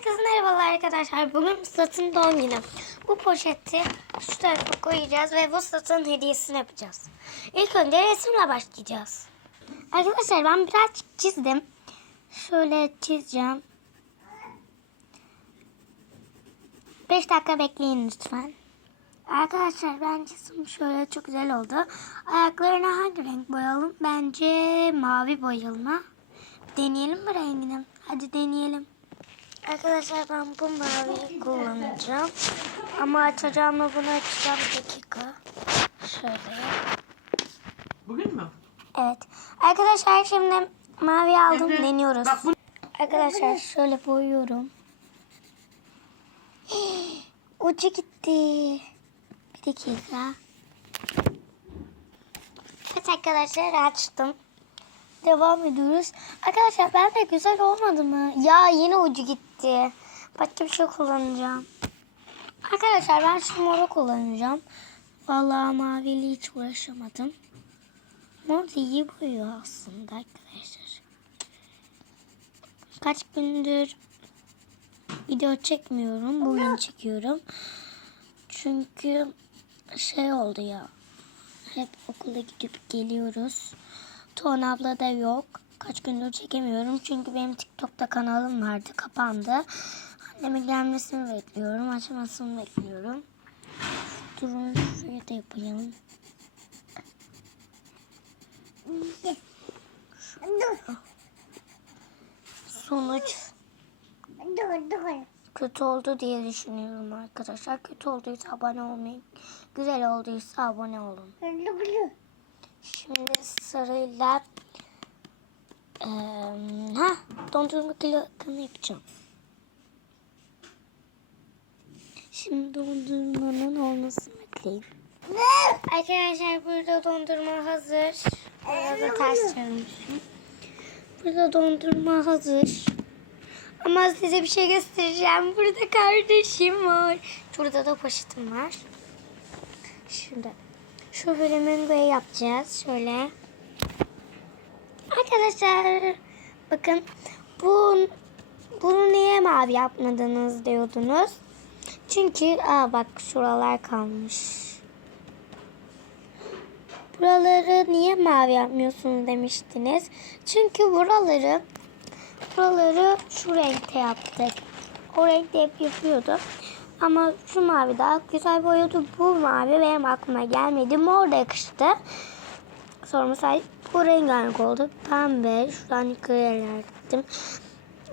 Herkese merhabalar arkadaşlar. Bugün Vuslat'ın doğum günü. Bu poşeti şu tarafa koyacağız ve Vuslat'ın hediyesini yapacağız. İlk önce resimle başlayacağız. Arkadaşlar ben birazcık çizdim. Şöyle çizeceğim. 5 dakika bekleyin lütfen. Arkadaşlar ben çizim şöyle çok güzel oldu. Ayaklarına hangi renk boyayalım? Bence mavi boyayalım ha. Deneyelim mi rengini? Hadi deneyelim. Arkadaşlar ben bu maviyi kullanacağım. Ama açacağımı bunu açacağım bir dakika. Şöyle. Bugün mü? Evet. Arkadaşlar şimdi mavi aldım Emre, deniyoruz. bak bu- Arkadaşlar şöyle boyuyorum. Ucu gitti. Bir dakika. Evet arkadaşlar açtım. Devam ediyoruz. Arkadaşlar ben de güzel olmadı mı? Ya yine ucu gitti. Başka bir şey kullanacağım. Arkadaşlar ben şu moru kullanacağım. Vallahi mavili hiç uğraşamadım. Mor da iyi boyuyor aslında arkadaşlar. Kaç gündür video çekmiyorum. Bugün çekiyorum. Çünkü şey oldu ya. Hep okula gidip geliyoruz. Tuğan abla da yok. Kaç gündür çekemiyorum. Çünkü benim TikTok'ta kanalım vardı. Kapandı. Annemin gelmesini bekliyorum. Açmasını bekliyorum. Durun şuraya da yapayım. Sonuç kötü oldu diye düşünüyorum arkadaşlar. Kötü olduysa abone olmayın. Güzel olduysa abone olun. Şimdi sarıyla ha dondurma kilokunu yapacağım. Şimdi dondurmanın olmasını bekleyin. Arkadaşlar burada dondurma hazır. Burada ters çevirmişim. Burada dondurma hazır. Ama size bir şey göstereceğim. Burada kardeşim var. Şurada da poşetim var. Şimdi şu flamingoyu yapacağız. Şöyle. Arkadaşlar bakın bu bunu niye mavi yapmadınız diyordunuz. Çünkü aa bak şuralar kalmış. Buraları niye mavi yapmıyorsunuz demiştiniz. Çünkü buraları buraları şu renkte yaptık. O renkte hep yapıyordu. Ama şu mavi daha güzel boyadı. Bu mavi benim aklıma gelmedi. Mor da yakıştı. Mesela bu rengarenk oldu. Pembe. Şuradan yukarıya yaptım.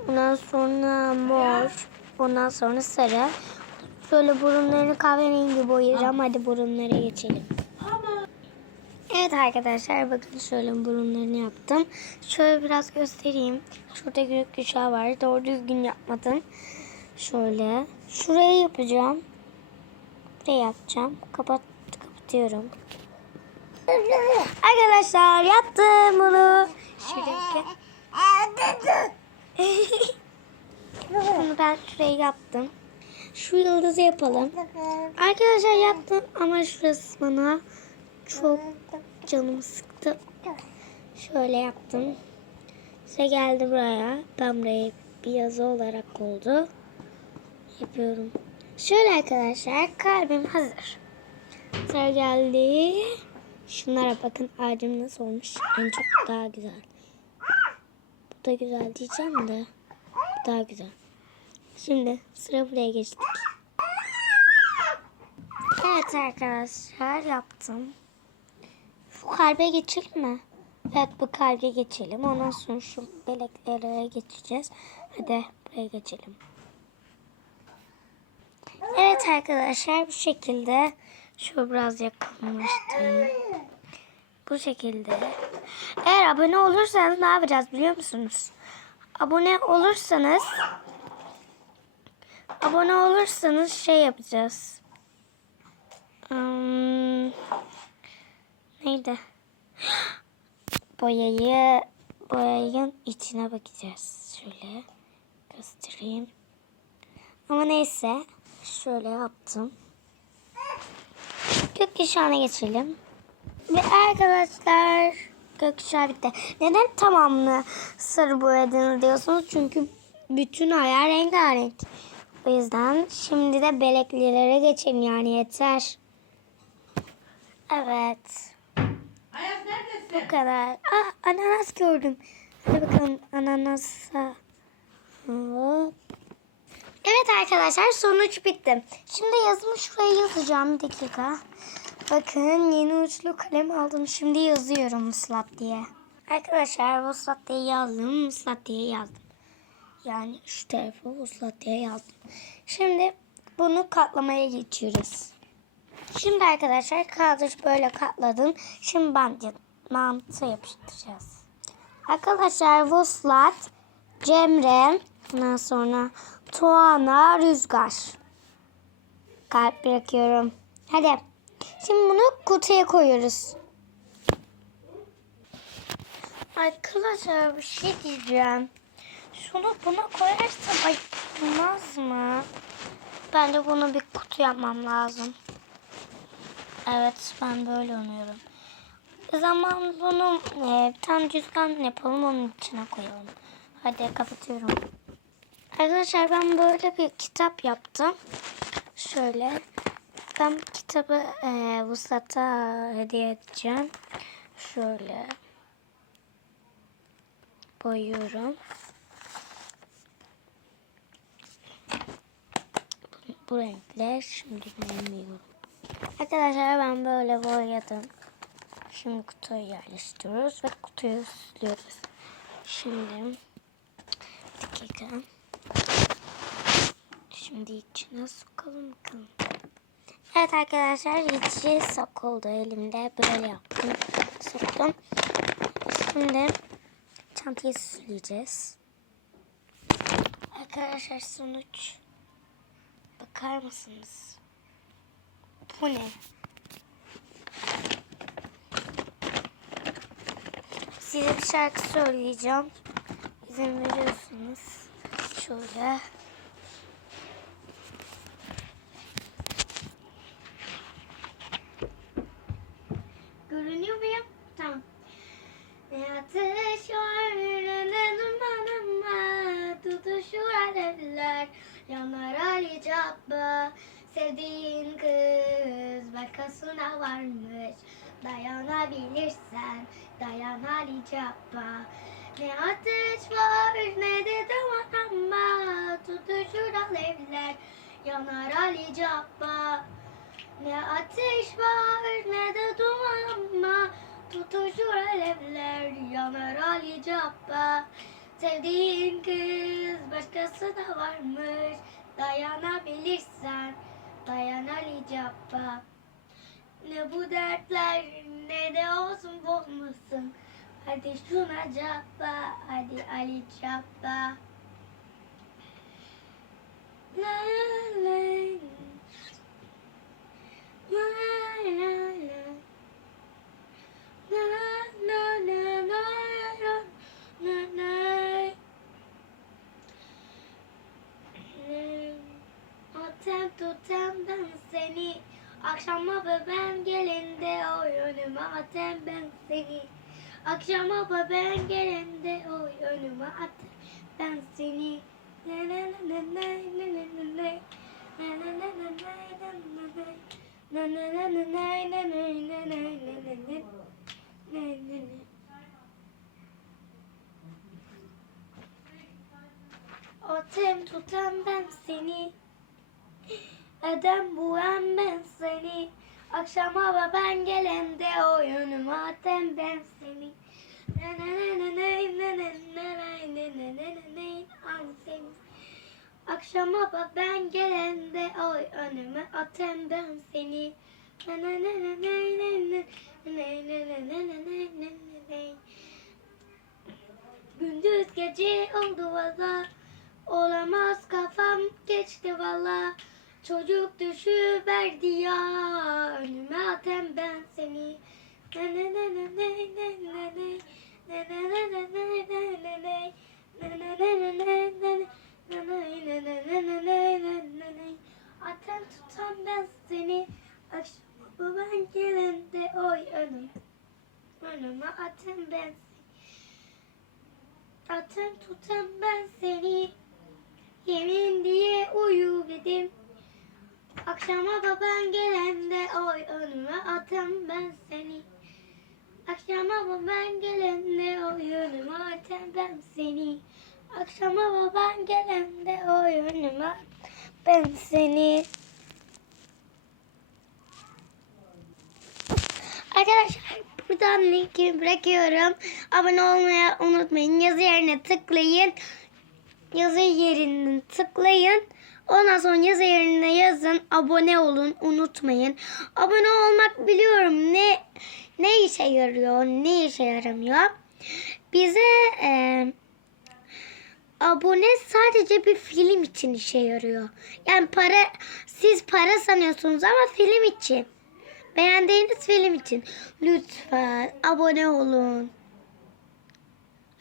Ondan sonra mor. Ondan sonra sarı. Şöyle burunlarını kahverengi boyayacağım. Hadi burunlara geçelim. Evet arkadaşlar bakın şöyle burunlarını yaptım. Şöyle biraz göstereyim. Şurada gökkuşağı var. Doğru düzgün yapmadım. Şöyle. Şurayı yapacağım. Burayı yapacağım. Kapat, kapatıyorum. Arkadaşlar yaptım bunu. Şuradaki. bunu ben şurayı yaptım. Şu yıldızı yapalım. Arkadaşlar yaptım ama şurası bana çok canımı sıktı. Şöyle yaptım. Size geldi buraya. Ben buraya bir yazı olarak oldu. Yapıyorum. Şöyle arkadaşlar kalbim hazır. Sıra geldi. Şunlara bakın ağacım nasıl olmuş. En çok daha güzel. Bu da güzel diyeceğim de. Bu daha güzel. Şimdi sıra buraya geçtik. Evet arkadaşlar yaptım. Şu kalbe geçelim mi? Evet bu kalbe geçelim. Ondan sonra şu beleklere geçeceğiz. Hadi buraya geçelim. Evet arkadaşlar bu şekilde. Şu biraz yakınlaştırayım. Bu şekilde. Eğer abone olursanız ne yapacağız biliyor musunuz? Abone olursanız abone olursanız şey yapacağız. Hmm, neydi? Boyayı boyayın içine bakacağız. Şöyle göstereyim. Ama neyse şöyle yaptım. Gökkuşağına geçelim. Ve arkadaşlar gökkuşağı bitti. Neden tamamını sarı boyadınız diyorsunuz? Çünkü bütün hayal rengarenk. O yüzden şimdi de beleklilere geçelim yani yeter. Evet. Ayaz Bu neredesin? kadar. Aa ananas gördüm. Hadi bakalım ananasa. Hop. Evet arkadaşlar sonuç bitti. Şimdi yazımı şuraya yazacağım bir dakika. Bakın yeni uçlu kalem aldım. Şimdi yazıyorum muslat diye. Arkadaşlar muslat diye yazdım. Muslat diye yazdım. Yani şu tarafı muslat diye yazdım. Şimdi bunu katlamaya geçiyoruz. Şimdi arkadaşlar kağıdı böyle katladım. Şimdi bantı, mantı yapıştıracağız. Arkadaşlar Vuslat, Cemre, ondan sonra Tuana, Rüzgar. Kalp bırakıyorum. Hadi. Şimdi bunu kutuya koyuyoruz. Arkadaşlar bir şey diyeceğim. Şunu buna koyarsam ayıp olmaz mı? Bence bunu bir kutu yapmam lazım. Evet ben böyle umuyorum. O zaman bunu e, tane cüzdan yapalım onun içine koyalım. Hadi kapatıyorum. Arkadaşlar ben böyle bir kitap yaptım. Şöyle. Ben kitabı e, Vuslat'a hediye edeceğim. Şöyle. Boyuyorum. Bu, renkler şimdi bilmiyorum. Arkadaşlar ben böyle boyadım. Şimdi kutuyu yerleştiriyoruz ve kutuyu süslüyoruz. Şimdi bir dakika. Şimdi içine sokalım bakalım. Evet arkadaşlar içi sokuldu elimde. Böyle yaptım. Soktum. Şimdi çantayı süsleyeceğiz. Arkadaşlar sonuç. Bakar mısınız? Bu ne? Size bir şarkı söyleyeceğim. İzin veriyorsunuz. Şöyle. Başkasına varmış. Dayanabilirsen dayan Ali Cabba ne ateş var ne de duman ama tutuşur alevler yanar Ali Cabba. Ne ateş var ne de duman ama tutuşur alevler yanar Ali Cabba. Sevdiğin kız başkası da varmış. Dayanabilirsen dayan Ali Cabba Ne bu dertler ne de olsun bozmasın Hadi şuna cabba hadi Ali Cabba La. La la La la Akşama babam gelinde oynama atem ben seni. Akşama babam gelinde oynama atem ben seni. Ne ne ne ne ne ne ne ne Otem tutan ben seni Eden buğen ben seni. Akşama ben gelende o yönüme atem ben seni. Ne ne ne ne ne ne ne ne ne ne ne ne ne. Akşama ben gelende o önüme atem ben seni. Ne ne ne ne ne ne ne ne ne ne ne ne ne ne ne ne Gündüz gece oldu valla Olamaz kafam geçti valla Çocuk düşüverdi ya Önüme atem ben seni Ne ne ne ne ne ne ne ne Ne ne ne ne ne ne ne ne Ne ne ne ne ne ne ne Ne ne ne ne ne ne ne ne ne Atem tutan ben seni Akşama ben gelende oy önüm Önüme atem ben Atem tutan ben seni yemin diye uyu dedim. Akşama baban gelende oy önüme atan ben seni. Akşama baban gelende oy önüme atan ben seni. Akşama baban gelende oy önüme ben seni. Arkadaşlar buradan linki bırakıyorum. Abone olmayı unutmayın. Yazı yerine tıklayın. Yazı yerine tıklayın. Ondan sonra yazı yerine yazın. Abone olun. Unutmayın. Abone olmak biliyorum ne ne işe yarıyor, ne işe yaramıyor. Bize e, abone sadece bir film için işe yarıyor. Yani para siz para sanıyorsunuz ama film için. Beğendiğiniz film için lütfen abone olun.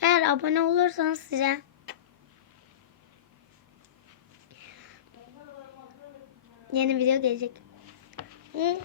Eğer abone olursanız size yeni video gelecek. Hı?